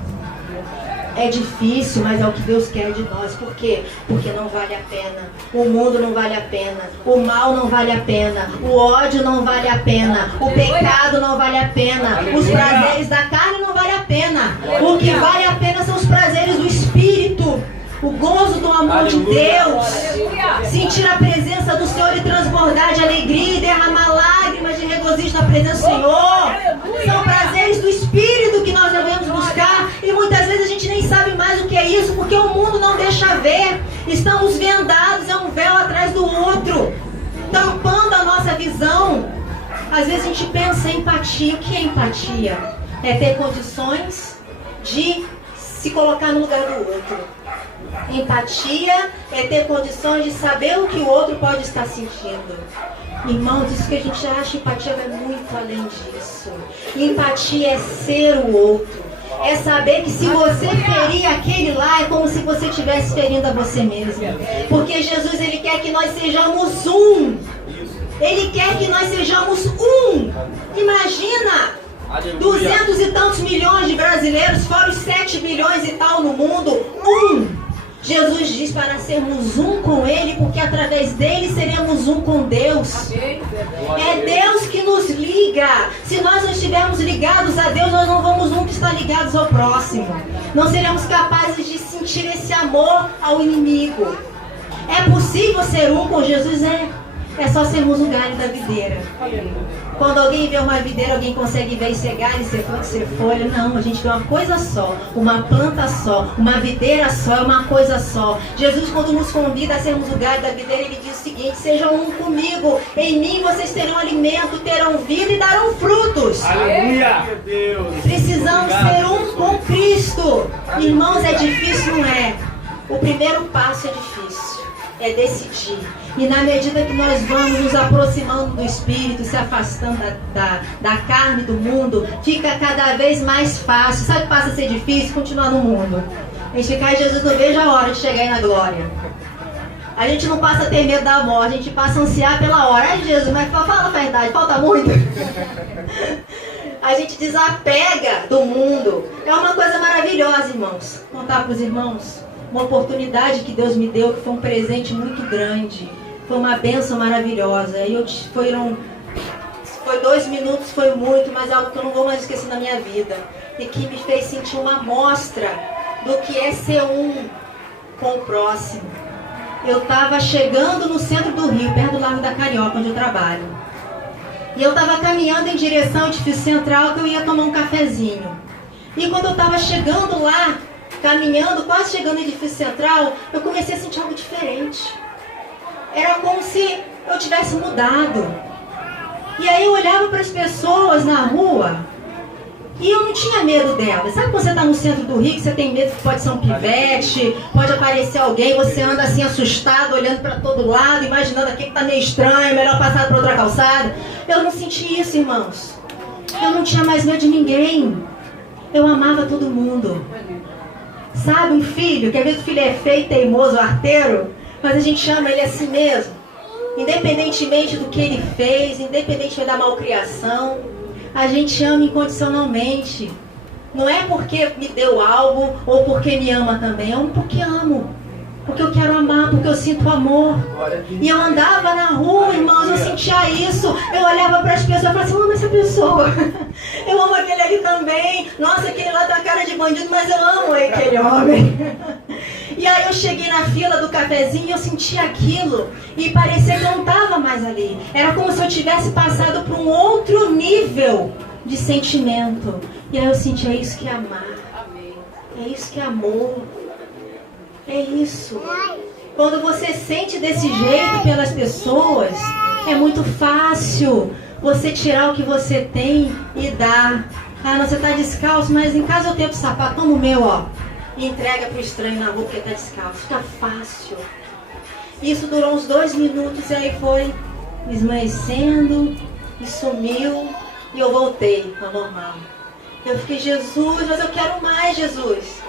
É difícil, mas é o que Deus quer de nós. Por quê? Porque não vale a pena. O mundo não vale a pena. O mal não vale a pena. O ódio não vale a pena. O pecado não vale a pena. Os prazeres da carne não vale a pena. O que vale a pena são os prazeres do Espírito. O gozo do amor de Deus. Sentir a presença do Senhor e transbordar de alegria e derramar lágrimas de regozijo na presença do Senhor. São prazeres do Espírito que nós devemos buscar. E muitas vezes a gente nem sabe mais o que é isso, porque o mundo não deixa ver. Estamos vendados, é um véu atrás do outro, tampando a nossa visão. Às vezes a gente pensa em empatia. O que é empatia? É ter condições de se colocar no lugar do outro. Empatia é ter condições de saber o que o outro pode estar sentindo. Irmãos, isso que a gente acha, empatia vai muito além disso. Empatia é ser o outro. É saber que se você ferir aquele lá, é como se você estivesse ferindo a você mesmo. Porque Jesus, Ele quer que nós sejamos um. Ele quer que nós sejamos um. Imagina! 200 e tantos milhões de brasileiros, fora os 7 bilhões e tal no mundo. Um. Jesus diz para sermos um com Ele, porque através dele seremos um com Deus. É Deus que nos liga. Se nós não estivermos ligados a Deus, nós não vamos nunca estar ligados ao próximo. Não seremos capazes de sentir esse amor ao inimigo. É possível ser um com Jesus? É só sermos um galho da videira. Quando alguém vê uma videira, alguém consegue ver ser galho, ser fruto, ser folha. Não, a gente vê uma coisa só, uma planta só, uma videira só, é uma coisa só. Jesus, quando nos convida a sermos o galho da videira, Ele diz o seguinte: sejam um comigo, em mim vocês terão alimento, terão vida e darão frutos. Aleluia! Precisamos ser um com Cristo. Irmãos, é difícil, não é? O primeiro passo é difícil, é decidir. E na medida que nós vamos nos aproximando do Espírito, se afastando da carne, do mundo, fica cada vez mais fácil. Sabe o que passa a ser difícil? Continuar no mundo. A gente fica, Jesus, não vejo a hora de chegar aí na glória. A gente não passa a ter medo da morte, a gente passa a ansiar pela hora. Ai, Jesus, mas fala a verdade, falta muito. A gente desapega do mundo. É uma coisa maravilhosa, irmãos. Vou contar para os irmãos uma oportunidade que Deus me deu, que foi um presente muito grande. Foi uma bênção maravilhosa. Foi 2 minutos, foi muito, mas é algo que eu não vou mais esquecer na minha vida. E que me fez sentir uma amostra do que é ser um com o próximo. Eu estava chegando no centro do Rio, perto do Largo da Carioca, onde eu trabalho. E eu estava caminhando em direção ao edifício central, que eu ia tomar um cafezinho. E quando eu estava chegando lá, caminhando, quase chegando no edifício central, eu comecei a sentir algo diferente. Era como se eu tivesse mudado. E aí eu olhava para as pessoas na rua e eu não tinha medo delas. Sabe quando você está no centro do Rio, que você tem medo que pode ser um pivete, pode aparecer alguém, você anda assim assustado, olhando para todo lado, imaginando aqui que está meio estranho, melhor passar para outra calçada. Eu não senti isso, irmãos. Eu não tinha mais medo de ninguém. Eu amava todo mundo. Sabe, um filho, que às vezes o filho é feio, teimoso, arteiro, mas a gente ama ele assim mesmo. Independentemente do que ele fez, independentemente da malcriação, a gente ama incondicionalmente. Não é porque me deu algo ou porque me ama também, é porque amo. Porque eu quero amar, porque eu sinto amor. E eu andava na rua, irmãos, eu sentia isso. Eu olhava para as pessoas e falava assim: eu amo essa pessoa. Eu amo aquele ali também. Nossa, aquele lá tá cara de bandido, mas eu amo aquele homem. E aí eu cheguei na fila do cafezinho e eu sentia aquilo. E parecia que eu não estava mais ali. Era como se eu tivesse passado para um outro nível de sentimento. E aí eu senti, é isso que é amar. É isso que é amor. É isso. Quando você sente desse jeito pelas pessoas, é muito fácil você tirar o que você tem e dar. Ah, não, você está descalço, mas em casa eu tenho sapato, toma o meu, ó. E entrega para o estranho na rua porque está descalço. Fica fácil. Isso durou uns 2 minutos e aí foi esmaecendo e sumiu e eu voltei ao normal. Eu fiquei, Jesus, mas eu quero mais, Jesus.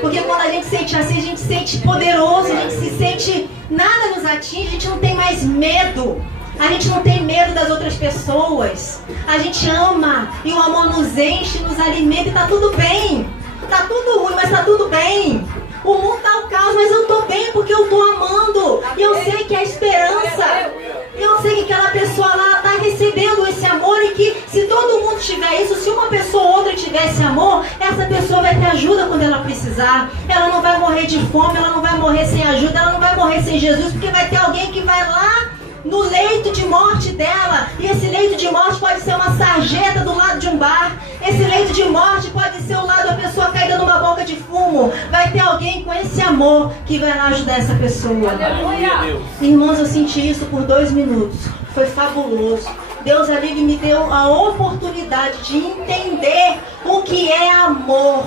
Porque quando a gente sente assim, a gente se sente poderoso, a gente se sente, nada nos atinge, a gente não tem mais medo. A gente não tem medo das outras pessoas. A gente ama e o amor nos enche, nos alimenta e tá tudo bem. Tá tudo ruim, mas tá tudo bem. O mundo tá um caos, mas eu tô bem porque eu tô amando. E eu sei que é esperança. E eu sei que aquela pessoa lá tá recebendo esse amor e que se todo mundo tiver isso, se uma pessoa ou outra tiver esse amor, essa pessoa vai ter ajuda quando ela precisar. Ela não vai morrer de fome, ela não vai morrer sem ajuda, ela não vai morrer sem Jesus, porque vai ter alguém que vai lá no leito de morte dela. E esse leito de morte pode ser uma sarjeta do lado de um bar. Esse leito de morte pode ser o lado da pessoa caída numa boca de fumo. Vai ter alguém com esse amor que vai lá ajudar essa pessoa. Aleluia. Irmãos, eu senti isso por 2 minutos. Foi fabuloso. Deus ali me deu a oportunidade de entender o que é amor.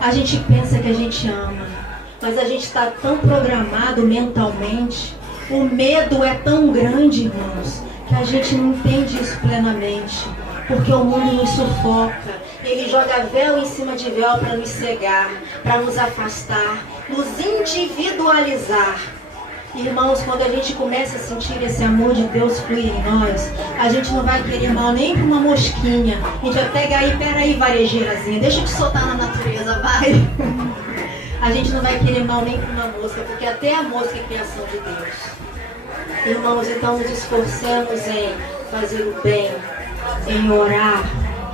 A gente pensa que a gente ama, mas a gente está tão programado mentalmente. O medo é tão grande, irmãos, que a gente não entende isso plenamente. Porque o mundo nos sufoca. Ele joga véu em cima de véu para nos cegar, para nos afastar, nos individualizar. Irmãos, quando a gente começa a sentir esse amor de Deus fluir em nós, a gente não vai querer mal nem para uma mosquinha. A gente vai pegar aí, peraí, varejeirazinha, deixa eu te soltar na natureza, vai. A gente não vai querer mal nem para uma mosca, porque até a mosca é criação de Deus. Irmãos, então nos esforcemos em fazer o bem, em orar,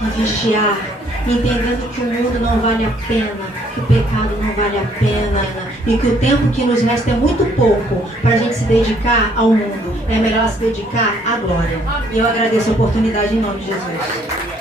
em vigiar, entendendo que o mundo não vale a pena, que o pecado não vale a pena e que o tempo que nos resta é muito pouco para a gente se dedicar ao mundo. É melhor se dedicar à glória. E eu agradeço a oportunidade em nome de Jesus.